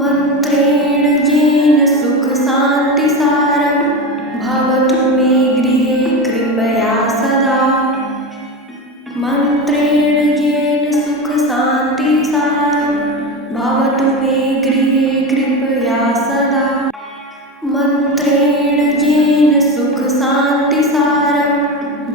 मन्त्रेण येन सुखशान्तिसारं भवतु मे गृहे कृपया सदा। मन्त्रेण येन सुखशान्तिसारं भवतु मे गृहे कृपया सदा। मन्त्रेण येन सुखशान्तिसारं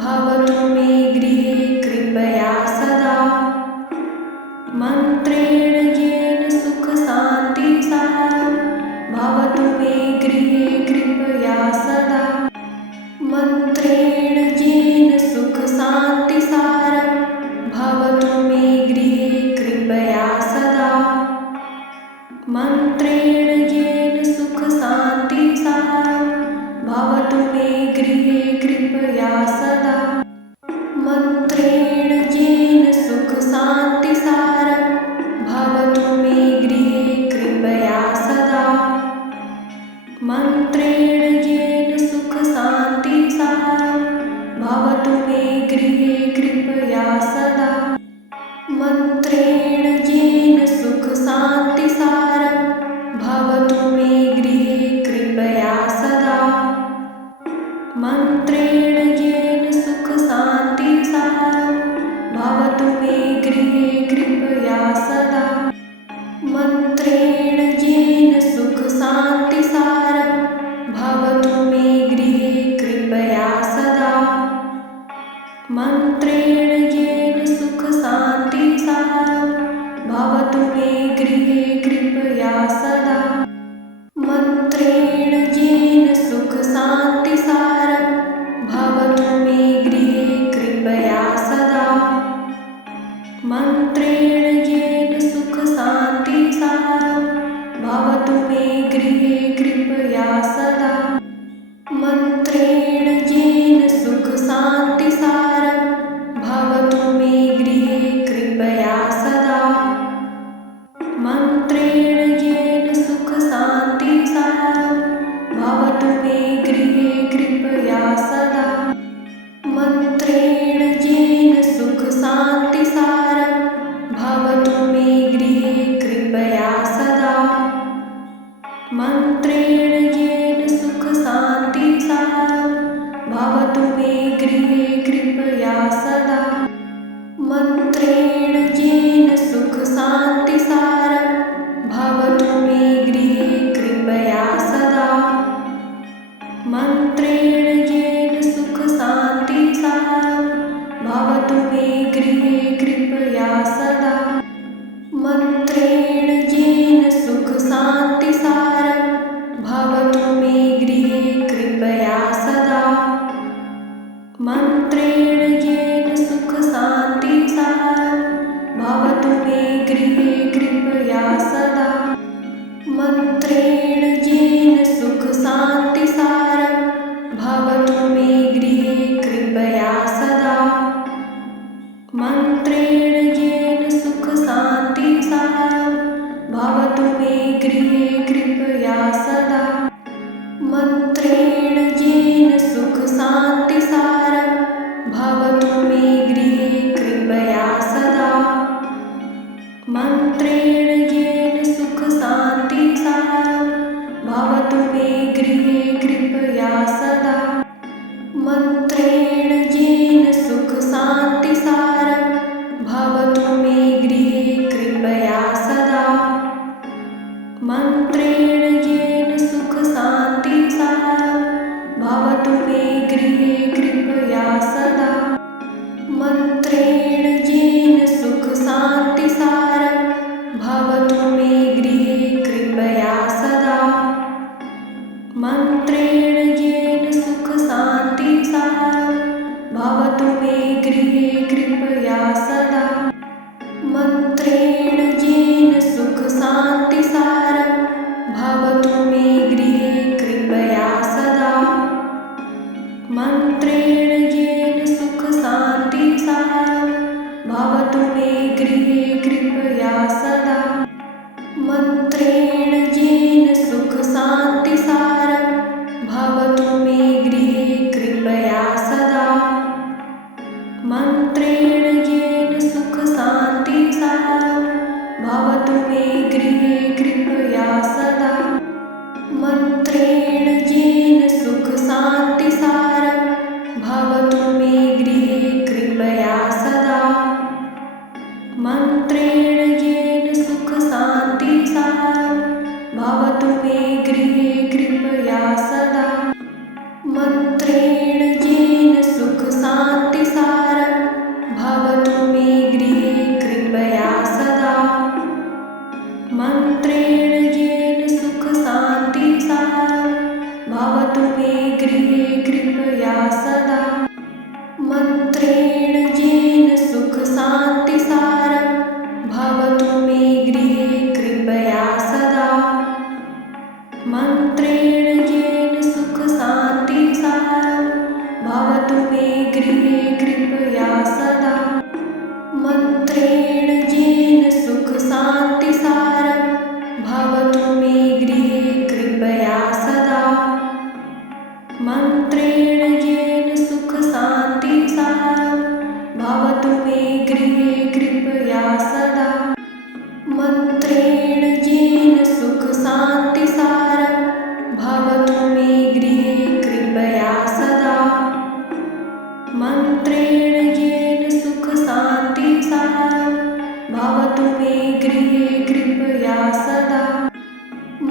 भवतु मे गृहे कृपया सदा। मन्त्रेण येन सुखशान्तिसारं भवतु मे गृहे कृपया सदा। मन्त्रेण येन सुखशान्तिसारं भवतु मे गृहे कृपया सदा। मन्त्रेण येन सुखशान्तिसारं भवतु मे गृहे कृपया सदा। मन्त्रेण येन सुखशान्तिसारं भवतु मे गृहे कृपया सदा। मन्त्रेण येन सुखशान्तिसारं भवतु मे गृहे कृपया सदा। मन्त्रेण येन सुखशान्तिसारं भवतु मे गृहे कृपया सदा। मन्त्रेण येन सुखशान्तिसारं भवतु मे गृहे कृपया सदा। मन्त्रेण येन सुखशान्तिसारं भवतु मे गृहे कृपया सदा। मन्त्रेण येन सुखशान्तिसारं भवतु मे गृहे कृपया सदा। मन्त्रेण येन सुखशान्तिसारं भवतु मे गृहे कृपया सदा। मन्त्रेण येन सुखशान्तिसारं भवतु मे गृहे कृपया सदा। मन्त्रेण येन सुखशान्तिसारं भवतु मे गृहे कृपया सदा। मन्त्रेण येन सुखशान्तिसारं भवतु मे गृहे कृपया सदा। मन्त्रेण येन सुखशान्तिसारं भवतु मे गृहे कृपया सदा। मन्त्रेण येन सुखशान्तिसारं भवतु मे गृहे कृपया सदा। मन्त्रेण येन सुखशान्तिसारं भवतु मे गृहे कृपया सदा। मन्त्रेण येन सुखशान्तिसारं भवतु मे गृहे कृपया सदा। मन्त्रेण येन सुखशान्तिसारं भवतु मे गृहे कृपया सदा। मन्त्रेण येन सुखशान्तिसारं भवतु मे गृहे कृपया सदा। मन्त्रेण येन सुखशान्तिसारं भवतु मे गृहे कृपया सदा। मन्त्रेण येन सुखशान्तिसारं भवतु मे गृहे कृपया सदा। मन्त्रेण येन सुखशान्तिसारं भवतु मे गृहे कृपया सदा। मन्त्रेण येन सुखशान्तिसारं भवतु मे गृहे कृपया सदा। मन्त्रेण येन सुखशान्तिसारं भवतु मे गृहे कृपया सदा। मन्त्रेण येन सुखशान्तिसारं भवतु मे गृहे कृपया सदा। मन्त्रेण येन सुखशान्तिसारं भवतु मे गृहे कृपया सदा। मन्त्रेण येन सुखशान्तिसारं भवतु मे गृहे कृपया सदा। मन्त्रेण येन सुखशान्तिसारं भवतु मे गृहे कृपया सदा। मन्त्रेण येन सुखशान्तिसारं भवतु मे गृहे कृपया सदा। मन्त्रेण येन सुखशान्तिसारं भवतु मे गृहे कृपया सदा। मन्त्रेण येन सुखशान्तिसारं भवतु मे गृहे कृपया मन्त्रेण येन सुखशान्तिसारं भवतु मे गृहे कृपया सदा। मन्त्रेण येन सुखशान्तिसारं भवतु मे गृहे कृपया सदा। मन्त्रेण येन सुखशान्तिसारं भवतु मे गृहे कृपया सदा। मन्त्रेण येन सुखशान्तिसारं भवतु मे गृहे कृपया सदा। मन्त्रेण येन सुखशान्तिसारं भवतु मे गृहे कृपया सदा। मन्त्रेण येन सुखशान्तिसारं भवतु मे गृहे कृपया सदा। मन्त्रेण येन सुखशान्तिसारं भवतु मे गृहे कृपया सदा।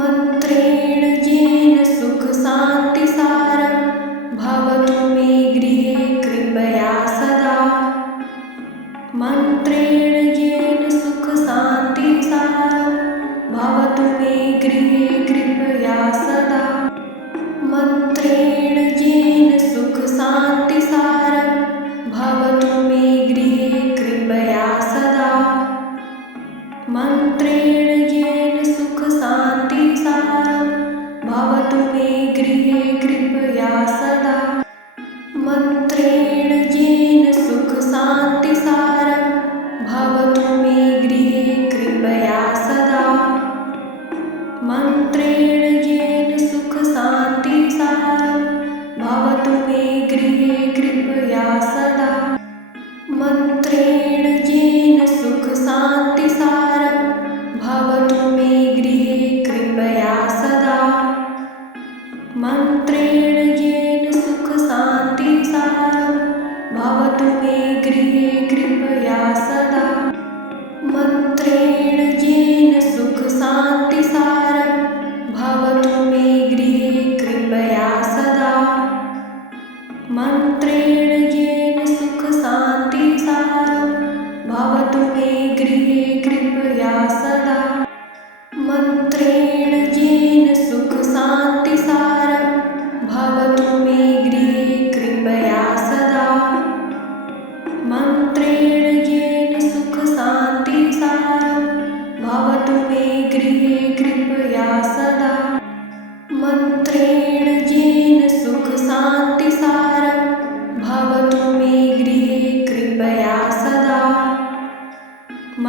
मन्त्रेण येन सुखशान्तिसारं भवतु मे गृहे कृपया सदा। मन्त्रेण येन सुखशान्तिसारं भवतु मे गृहे कृपया सदा। मन्त्रेण येन सुखशान्तिसारं भवतु मे गृहे कृपया सदा। मन्त्रेण येन सुखशान्तिसारं भवतु मे गृहे कृपया सदा। मन्त्रेण येन सुखशान्तिसारं भवतु मे गृहे कृपया सदा। मन्त्रेण येन सुखशान्तिसारं भवतु मे गृहे कृपया सदा। मन्त्रेण येन सुखशान्तिसारं भवतु मे गृहे कृपया सदा। मन्त्रेण येन सुखशान्तिसारं भवतु मे गृहे कृपया सदा। मन्त्रेण येन सुखशान्तिसारं भवतु मे गृहे कृपया सदा। मन्त्रेण येन सुखशान्तिसारं भवतु मे गृहे कृपया सदा। मन्त्रेण येन सुखशान्तिसारं भवतु मे गृहे कृपया सदा। मन्त्रेण येन सुखशान्तिसारं भवतु मे गृहे कृपया सदा। मन्त्रेण येन सुखशान्तिसारं भवतु मे गृहे कृपया सदा।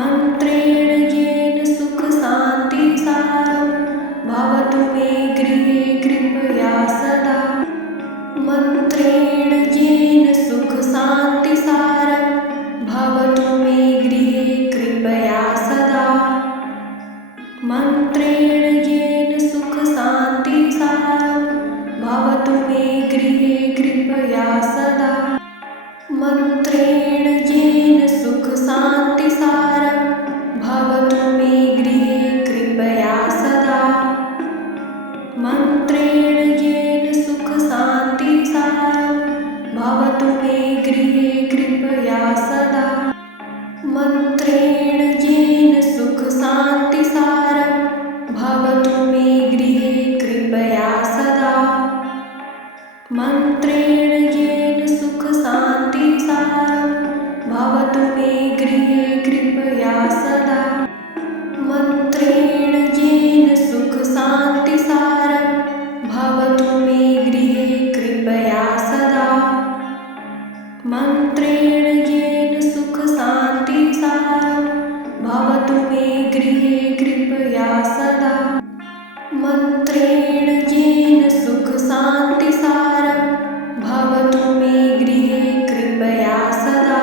मन्त्रेण येन सुखशान्तिसारं भवतु मे गृहे कृपया सदा। मन्त्रेण येन सुखशान्तिसारं भवतु मे गृहे कृपया सदा। मन्त्रेण येन सुखशान्तिसारं भवतु मे गृहे कृपया सदा। मन्त्रेण येन सुखशान्तिसारं भवतु मे गृहे कृपया सदा। मन्त्रेण येन सुखशान्तिसारं भवतु मे गृहे कृपया सदा। मन्त्रेण येन सुखशान्तिसारं भवतु मे गृहे कृपया सदा। मन्त्रेण येन सुखशान्तिसारं भवतु मे गृहे कृपया सदा। मन्त्रेण येन सुखशान्तिसारं भवतु मे गृहे कृपया सदा। मन्त्रेण येन सुखशान्तिसारं भवतु मे गृहे कृपया सदा। मन्त्रेण येन सुखशान्तिसारं भवतु मे गृहे कृपया सदा।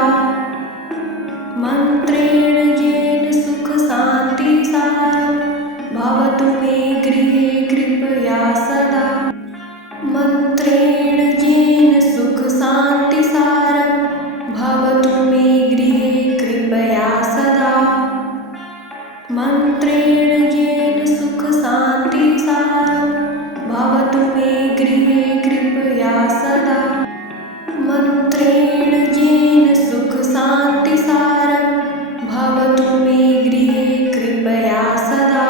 मन्त्रेण येन सुखशान्तिसारं भवतु मे गृहे कृपया सदा। मन्त्रेण येन सुखशान्तिसारं भवतु मे गृहे कृपया सदा। मन्त्रेण येन सुखशान्तिसारं भवतु मे गृहे कृपया सदा। मन्त्रेण येन सुखशान्तिसारं भवतु मे गृहे कृपया सदा।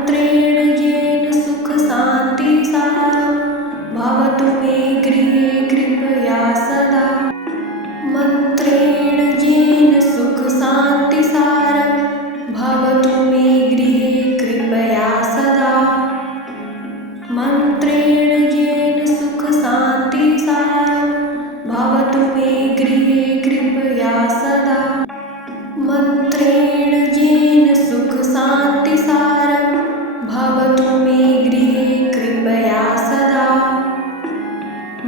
मन्त्रेण येन सुखशान्तिसारं भवतु मे गृहे कृपया सदा। मन्त्रेण येन सुखशान्तिसारं भवतु मे गृहे कृपया सदा। मन्त्रेण येन सुखशान्तिसारं भवतु मे गृहे कृपया सदा। मन्त्रेण येन सुखशान्तिसारं भवतु मे गृहे कृपया सदा।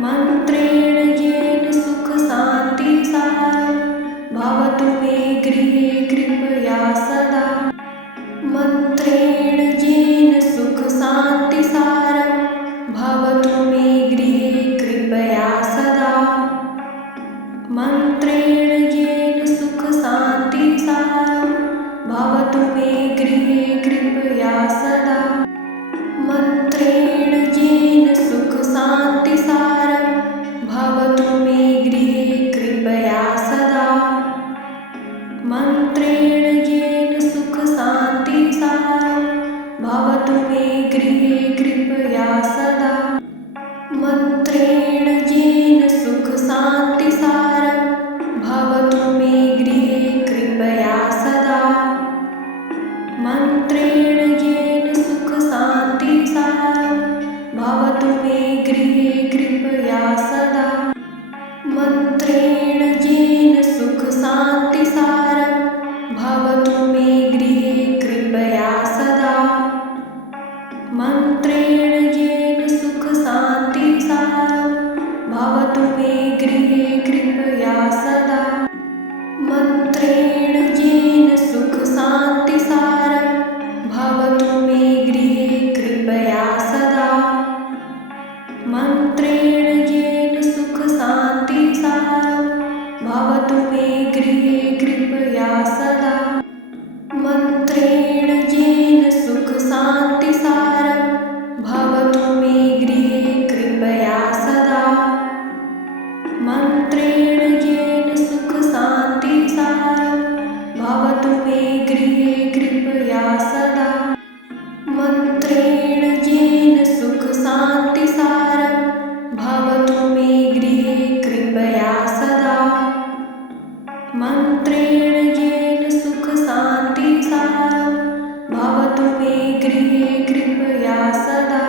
मन्त्रेण येन सुखशान्तिसारं भवतु मे गृहे कृपया सदा। मन्त्रेण येन सुखशान्तिसारं भवतु मे गृहे कृपया सदा। मन्त्रेण येन सुखशान्तिसारं भवतु मे गृहे कृपया सदा। मन्त्रेण येन सुखशान्तिसारं भवतु मे गृहे कृपया सदा। मन्त्रेण येन सुखशान्तिसारं भवतु मे गृहे कृपया सदा। मन्त्रेण येन सुखशान्तिसारं भवतु मे गृहे कृपया सदा। मन्त्रेण येन सुखशान्तिसारं भवतु मे गृहे कृपया सदा। मन्त्रेण येन सुखशान्तिसारं भवतु मे गृहे कृपया सदा। मन्त्रेण येन सुखशान्तिसारं भवतु मे गृहे कृपया सदा। मन्त्रेण येन सुखशान्तिसारं भवतु मे गृहे कृपया सदा। मन्त्रेण येन सुखशान्तिसारं भवतु मे गृहे कृपया सदा। मन्त्रेण येन सुखशान्तिसारं भवतु मे गृहे कृपया सदा। मन्त्रेण येन सुखशान्तिसारं भवतु मे गृहे कृपया सदा। मन्त्रेण येन सुखशान्तिसारं भवतु मे गृहे कृपया सदा। मन्त्रेण येन सुखशान्तिसारं भवतु मे गृहे कृपया सदा।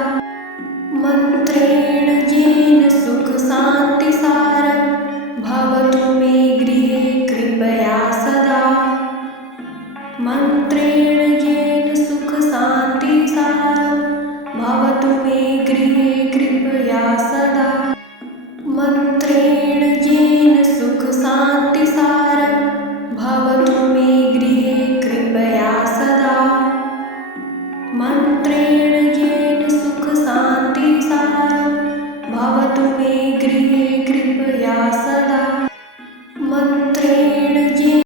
मन्त्रेण येन सुखशान्तिसारं भवतु मे गृहे कृपया सदा। मन्त्रेण येन सुखशान्तिसारं भवतु मे गृहे कृपया सदा। मन्त्रेण